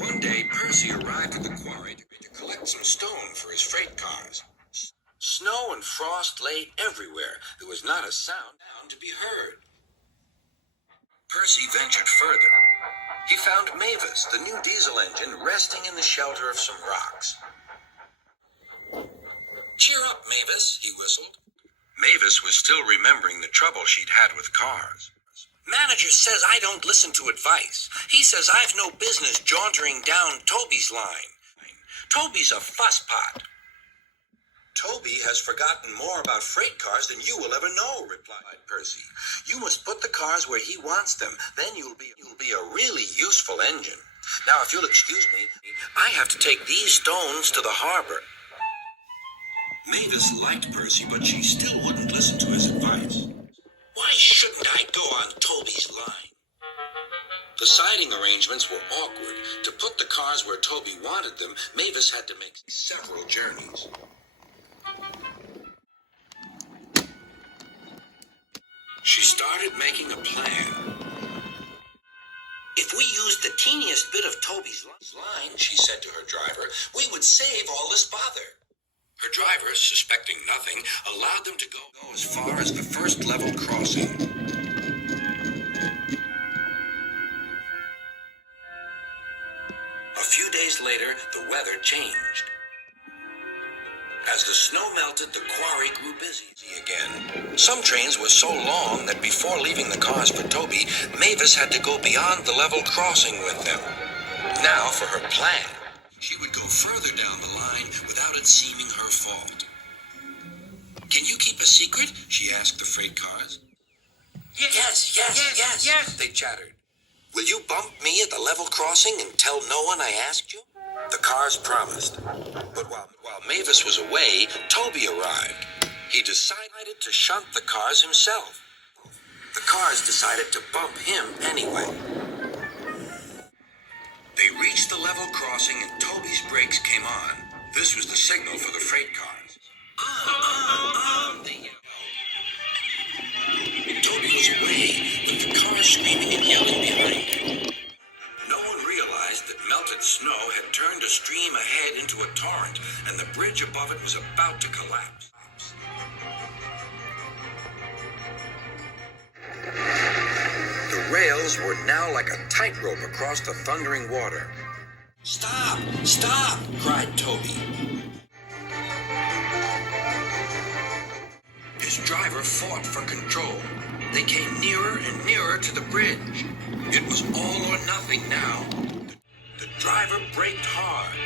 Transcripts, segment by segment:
One day, Percy arrived at the quarry to collect some stone for his freight cars. Snow and frost lay everywhere. There was not a sound to be heard. Percy ventured further. He found Mavis, the new diesel engine, resting in the shelter of some rocks. "Cheer up, Mavis," he whistled. Mavis was still remembering the trouble she'd had with cars. "Manager says I don't listen to advice. He says I've no business jauntering down Toby's line. Toby's a fusspot." "Toby has forgotten more about freight cars than you will ever know," replied Percy. "You must put the cars where he wants them. Then you'll be a really useful engine. Now, if you'll excuse me, I have to take these stones to the harbor." Mavis liked Percy, but she still wouldn't listen to his advice. "Why shouldn't I go on Toby's line?" The siding arrangements were awkward. To put the cars where Toby wanted them, Mavis had to make several journeys. She started making a plan. "If we used the teeniest bit of Toby's line," she said to her driver, "we would save all this bother." Her driver, suspecting nothing, allowed them to go as far as the first level crossing. A few days later, the weather changed. As the snow melted, the quarry grew busy again. Some trains were so long that before leaving the cars for Toby, Mavis had to go beyond the level crossing with them. Now for her plan. She would go further down the line without it seeming her fault. "Can you keep a secret?" she asked the freight cars. Yes, they chattered. "Will you bump me at the level crossing and tell no one I asked you?" The cars promised. But while Mavis was away, Toby arrived. He decided to shunt the cars himself. The cars decided to bump him anyway. They reached the level crossing and Toby's brakes came on. This was the signal for the freight cars. They yelled. Toby was away, with the cars screaming and yelling behind him. No one realized that melted snow had turned a stream ahead into a torrent, and the bridge above it was about to collapse. The rails were now like a tightrope across the thundering water. Stop! Cried Toby. His driver fought for control. They came nearer and nearer to the bridge. It was all or nothing now. The driver braked hard.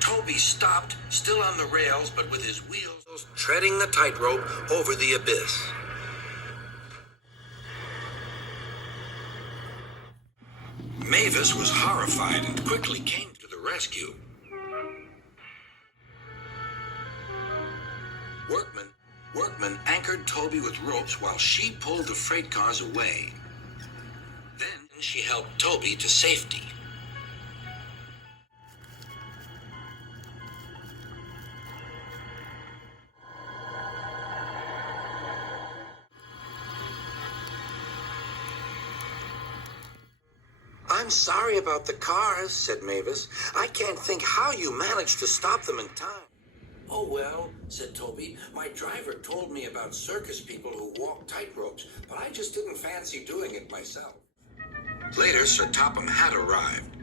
Toby stopped, still on the rails, but with his wheels treading the tightrope over the abyss. Mavis was horrified and quickly came to the rescue. Workmen anchored Toby with ropes while she pulled the freight cars away. Then she helped Toby to safety. "I'm sorry about the cars," said Mavis. "I can't think how you managed to stop them in time." "Oh, well," said Toby, "my driver told me about circus people who walk tightropes, but I just didn't fancy doing it myself." Later, Sir Topham Hatt arrived.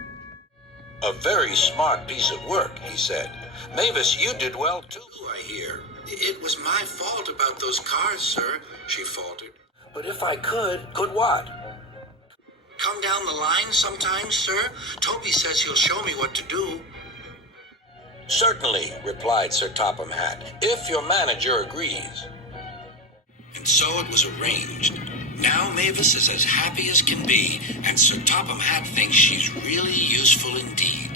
"A very smart piece of work," he said. "Mavis, you did well, too, I hear." "It was my fault about those cars, sir," she faltered. "But if I could what?" "Come down the line sometime, sir. Toby says he'll show me what to do." "Certainly," replied Sir Topham Hatt, "if your manager agrees." And so it was arranged. Now Mavis is as happy as can be, and Sir Topham Hatt thinks she's really useful indeed.